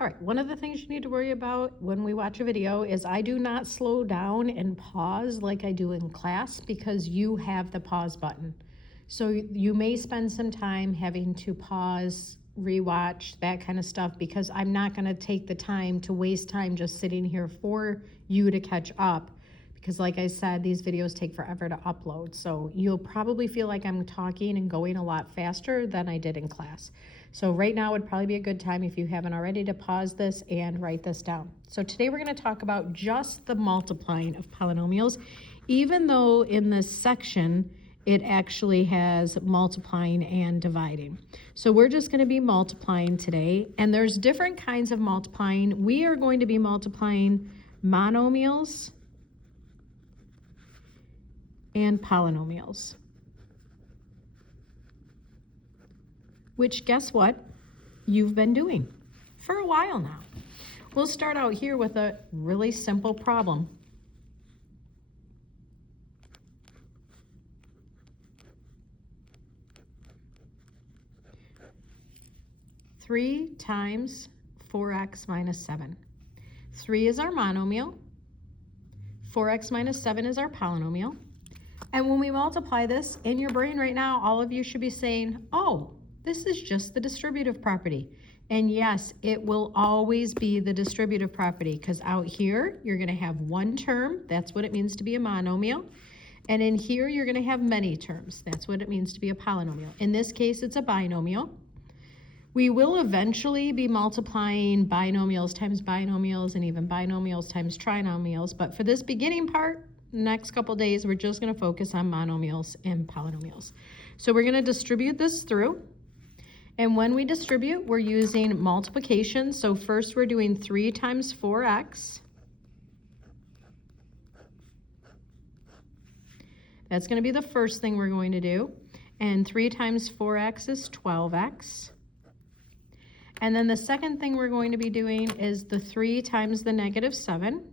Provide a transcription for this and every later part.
All right, one of the things you need to worry about when we watch a video is I do not slow down and pause like I do in class because you have the pause button. So you may spend some time having to pause, rewatch, that kind of stuff, because I'm not going to take the time to waste time just sitting here for you to catch up. Because like I said, these videos take forever to upload. So you'll probably feel like I'm talking and going a lot faster than I did in class. So right now would probably be a good time, if you haven't already, to pause this and write this down. So today we're going to talk about just the multiplying of polynomials, even though in this section it actually has multiplying and dividing. So we're just going to be multiplying today, and there's different kinds of multiplying. We are going to be multiplying monomials and polynomials. Which, guess what, you've been doing for a while now. We'll start out here with a really simple problem. Three times 4x minus 7. 3 is our monomial. 4x minus 7 is our polynomial. And when we multiply this, in your brain right now, all of you should be saying, oh, this is just the distributive property. And yes, it will always be the distributive property, because out here, you're going to have one term. That's what it means to be a monomial. And in here, you're going to have many terms. That's what it means to be a polynomial. In this case, it's a binomial. We will eventually be multiplying binomials times binomials and even binomials times trinomials. But for this beginning part, next couple days, we're just going to focus on monomials and polynomials. So we're going to distribute this through. And when we distribute, we're using multiplication. So first we're doing 3 times 4x. That's going to be the first thing we're going to do. And 3 times 4x is 12x. And then the second thing we're going to be doing is the 3 times the negative 7.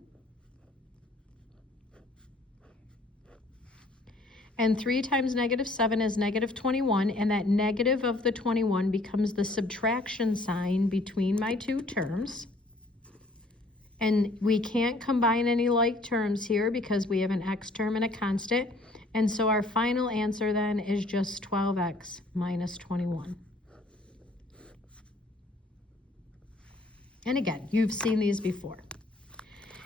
And 3 times negative 7 is negative 21, and that negative of the 21 becomes the subtraction sign between my two terms. And we can't combine any like terms here because we have an x term and a constant. And so our final answer then is just 12x minus 21. And again, you've seen these before.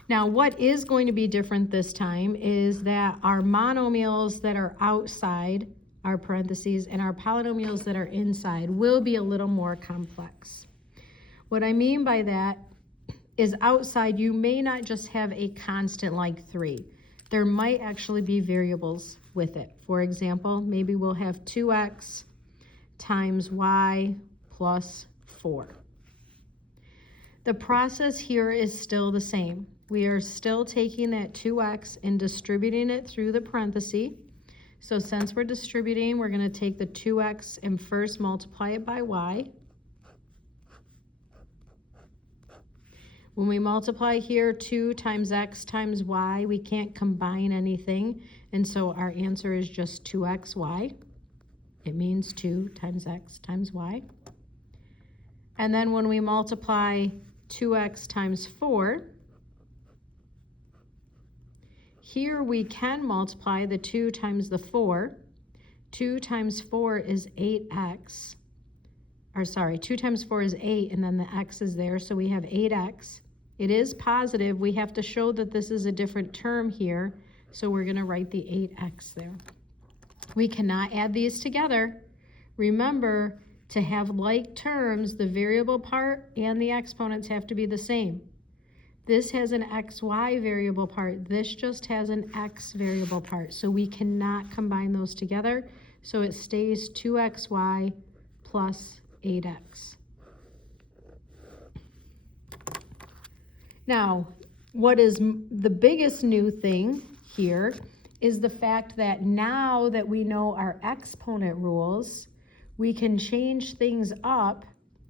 Now, what is going to be different this time is that our monomials that are outside our parentheses and our polynomials that are inside will be a little more complex. What I mean by that is outside, you may not just have a constant like 3. There might actually be variables with it. For example, maybe we'll have 2x times y plus 4. The process here is still the same. We are still taking that 2x and distributing it through the parenthesis. So since we're distributing, we're going to take the 2x and first multiply it by y. When we multiply here, 2 times x times y, we can't combine anything. And so our answer is just 2xy. It means 2 times x times y. And then when we multiply 2x times 4, here we can multiply the 2 times the 4. 2 times 4 is 8x. Or sorry, 2 times 4 is 8, and then the x is there, so we have 8x. It is positive. We have to show that this is a different term here, so we're going to write the 8x there. We cannot add these together. Remember, to have like terms, the variable part and the exponents have to be the same. This has an xy variable part. This just has an x variable part. So we cannot combine those together. So it stays 2xy plus 8x. Now, what is the biggest new thing here is the fact that now that we know our exponent rules, we can change things up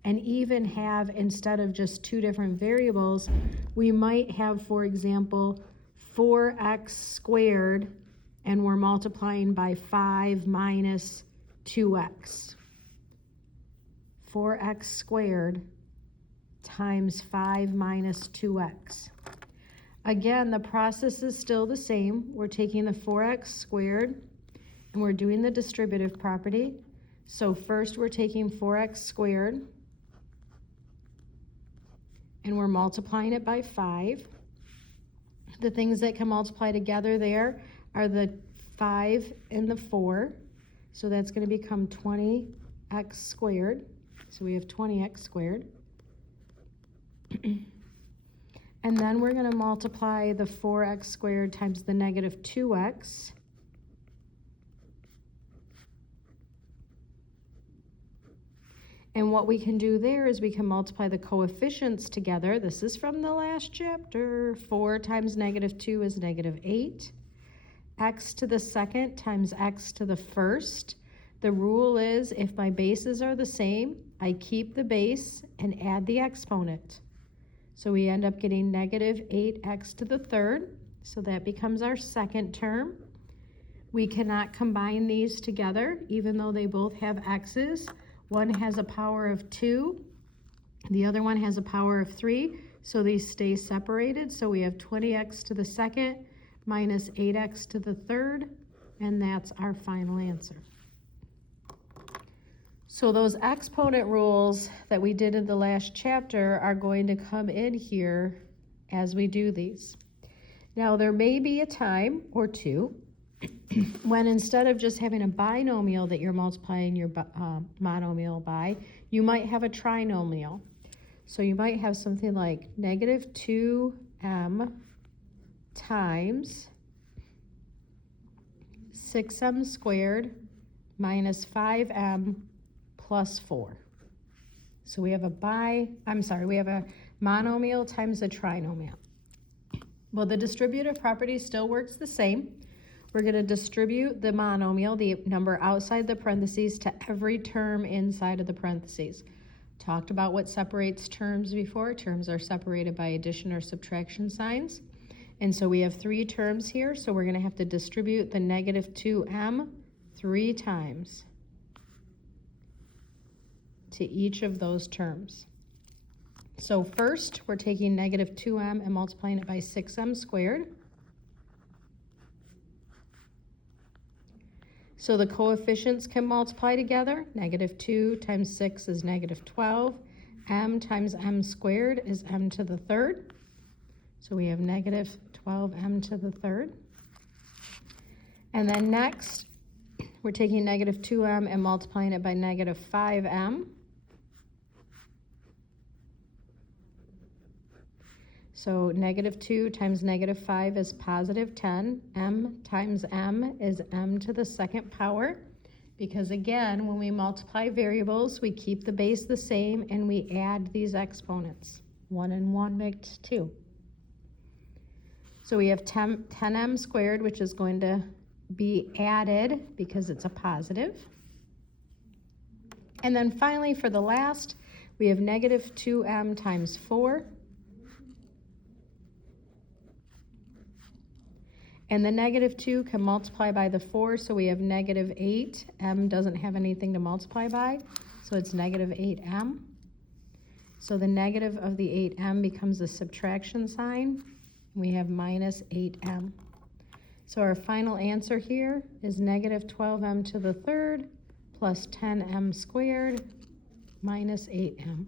and even have, instead of just 2 different variables, we might have, for example, 4x squared, and we're multiplying by 5 minus 2x. 4x squared times 5 minus 2x. Again, the process is still the same. We're taking the 4x squared and we're doing the distributive property. So first we're taking 4x squared and we're multiplying it by 5. The things that can multiply together there are the 5 and the 4. So that's going to become 20x squared. So we have 20x squared. And then we're going to multiply the 4x squared times the negative 2x. And what we can do there is we can multiply the coefficients together. This is from the last chapter. 4 times negative 2 is negative 8. X to the second times x to the first. The rule is if my bases are the same, I keep the base and add the exponent. So we end up getting negative 8x to the third. So that becomes our second term. We cannot combine these together, even though they both have x's. One has a power of 2, the other one has a power of 3, so these stay separated. So we have 20x to the second minus 8x to the third, and that's our final answer. So those exponent rules that we did in the last chapter are going to come in here as we do these. Now there may be a time or two when instead of just having a binomial that you're multiplying your monomial by, you might have a trinomial. So you might have something like negative 2m times 6m squared minus 5m plus 4. So we have a monomial times a trinomial. Well, the distributive property still works the same. We're going to distribute the monomial, the number outside the parentheses, to every term inside of the parentheses. Talked about what separates terms before. Terms are separated by addition or subtraction signs. And so we have 3 terms here, so we're going to have to distribute the negative 2m 3 times to each of those terms. So first, we're taking negative 2m and multiplying it by 6m squared. So the coefficients can multiply together. Negative 2 times 6 is negative 12. M times m squared is m to the third. So we have negative 12m to the third. And then next, we're taking negative 2m and multiplying it by negative 5m. So negative 2 times negative 5 is positive 10. M times m is m to the second power. Because again, when we multiply variables, we keep the base the same and we add these exponents. 1 and 1 makes 2. So we have 10m squared, which is going to be added because it's a positive. And then finally, for the last, we have negative 2m times 4. And the negative 2 can multiply by the 4, so we have negative 8. M doesn't have anything to multiply by, so it's negative 8m. So the negative of the 8m becomes a subtraction sign. We have minus 8m. So our final answer here is negative 12m to the third plus 10m squared minus 8m.